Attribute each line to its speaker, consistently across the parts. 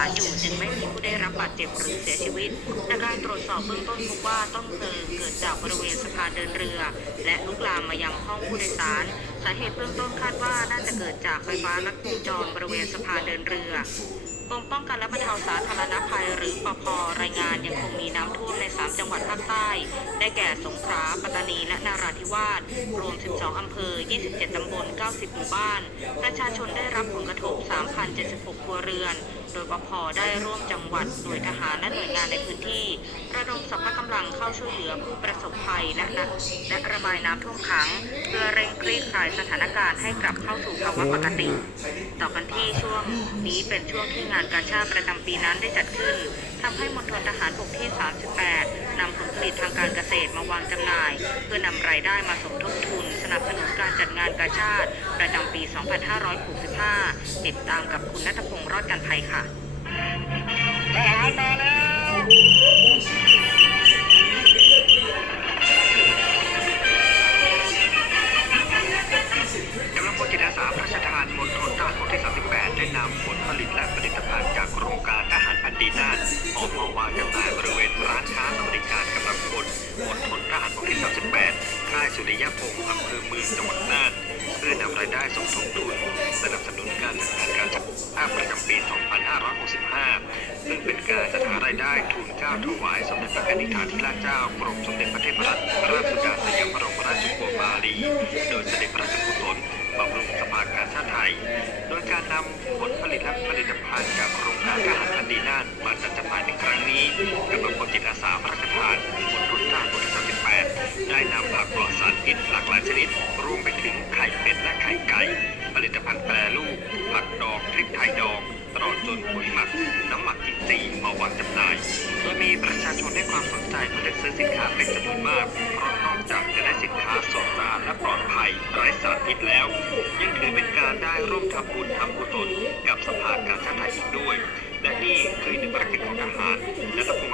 Speaker 1: าอยู่จึงไม่มีผู้ได้รับบาดเจ็บหรือเสียชีวิตจากการตรวจสอบเบื้องต้นพบว่าต้นเพลิงเกิดจากบริเวณสะพานเดินเรือ และลุกลามมายังห้องผู้โดยสาร สาเหตุเบื้องต้นคาดว่าน่าจะเกิดจากไฟฟ้าลัดวงจรบริเวณสะพานเดินเรือ กรมป้องกันและบรรเทาสาธารณภัยหรือปภรายงานยังคงมีน้ำท่วมใน 3 จังหวัดภาคใต้ ได้แก่สงขลา ปัตตานี และนาราธิวาส รวม 12 อำเภอ 27 ตำบล 90 หมู่บ้าน ประชาชนได้รับผลกระทบ 3,076 ครัวเรือน โดยปภได้ร่วมจังหวัด หน่วยทหารและหน่วยงานในพื้นที่ระดมสรรพกำลังเข้าช่วยเหลือผู้ประสบภัยและและและระบายน้ำท่วมขัง เพื่อเร่งคลี่คลายสถานการณ์ให้กลับเข้าสู่ภาวะปกติ ต่อกันที่ช่วงนี้เป็นช่วงที่งานกาชาติประจำปีนั้นได้จัดขึ้นทำให้มณฑลทหารบกที่ 38นำผลผลิตทางการเกษตรมาวางจำหน่าย เพื่อนำรายได้มาสมทบทุน สนับสนุนการจัดงานกาชาติประจำปี 2565 ติดตามกับคุณนัทพงศ์รอดกันภัยค่ะ
Speaker 2: ทหารมาแล้ว
Speaker 3: กำลังพลจิตอาสาพระราชทานมณฑลทหารบกที่ 38 ได้นำผลผลิตและผลิตภัณฑ์จากโครงการทหารพันดีน่านออกมาวางจำหน่ายบริเวณร้านค้าสวัสดิการกำลังพลมณฑลทหารบกที่ 38 ค่ายสุริยพงศ์อำเภอเมืองจังหวัดน่านเพื่อนำรายได้สมทบทุนสนับสนุนการจัดงานการจัดภาพประจำปี 2565 ซึ่งเป็นการจัดหารายได้ทุนเกล้าถวายสมเด็จพระนิธิธิราชเจ้ากรมสมเด็จพระเทพรัตนราชสุดาสยามบรมราชกุมารี โดยเสด็จพระราชกุศลบำรุงสภากาชาติไทย โดยการนำผลผลิตและผลิตภัณฑ์จากโครงการทหารพันดีน่านมาจัดจำหน่ายในครั้งนี้กำลังพลจิตอาสาพระราชทานมณฑลทหารบกที่38ได้นำ ชนิด รวมไปถึงไข่เป็ดและไข่ไก่ ผลิตภัณฑ์แปรรูปผักดอกพริกไทยดอง ตลอดจนปุ๋ยหมัก น้ำหมักอินทรีย์มาวางจำหน่าย โดยมีประชาชนให้ความสนใจเพื่อได้ซื้อสินค้าเป็นจำนวนมาก เพราะนอกจากจะได้สินค้าสดสะอาดและปลอดภัยไร้สารพิษแล้ว ยังถือเป็นการได้ร่วมทำบุญทำกุศลกับสภากาชาติไทยอีกด้วย และนี่คือหนึ่งภารกิจของทหารและตะพง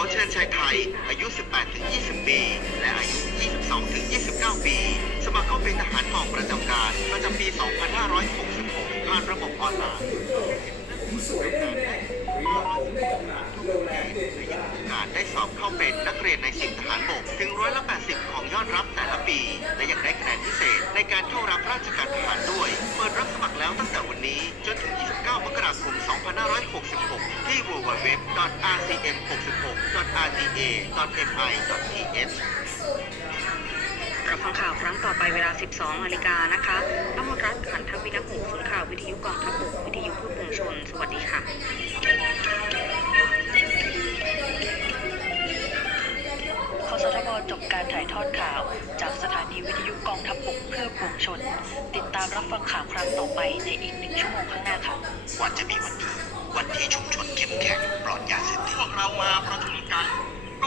Speaker 4: องทัพบกขอเชิญชายไทย อายุ 18-20 ปี และอายุ 22-29 ปี สมัครเข้าเป็นทหารกองประจำการ ประจำปี 2566 ผ่านระบบออนไลน์การได้สอบเข้าเป็นนักเรียนในสิบทหารบกถึงร้อยละ80 ของยอดรับแต่ละปี และยังได้คะแนนพิเศษในการเข้ารับราชการทหารด้วย 2566 ที่ www.rcm66.rta.mi.th
Speaker 1: รับฟังข่าวครั้งต่อไปเวลา 12นาฬิกานะคะนมรัตน์ขันทวินหูศูนย์ข่าววิทยุกองทัพบกวิทยุเพื่อปวงชน สวัสดีค่ะ
Speaker 5: คสทบจบการถ่ายทอดข่าว จากสถานีวิทยุกองทัพบกเพื่อปวงชน ติดตามรับฟังข่าวครั้งต่อไปในอีกหนึ่งชั่วโมงข้างหน้าค่ะ
Speaker 4: กว่าจะมีวันนี้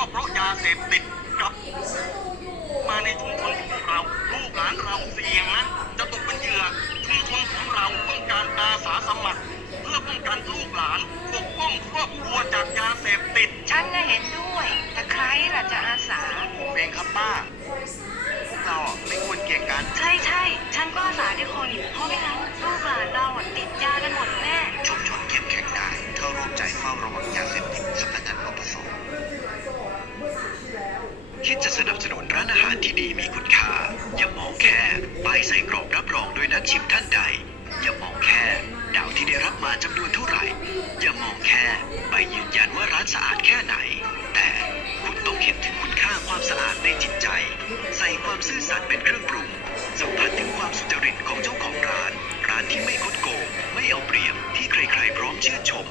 Speaker 4: เพ
Speaker 2: ราะยาเสพติดกับมาในชุมชนของเรา ชิพ
Speaker 3: ท่านใด อย่ามองแค่ดาวที่ได้รับมาจำนวนเท่าไหร่ อย่ามองแค่ใบยืนยันว่าร้านสะอาดแค่ไหน แต่คุณต้องเห็นถึงคุณค่าความสะอาดในจิตใจ ใส่ความซื่อสัตย์เป็นเครื่องปรุงสัมผัสถึงความสุจริตของเจ้าของร้าน ร้านที่ไม่คดโกงไม่เอาเปรียบที่ใครๆพร้อมชื่นชม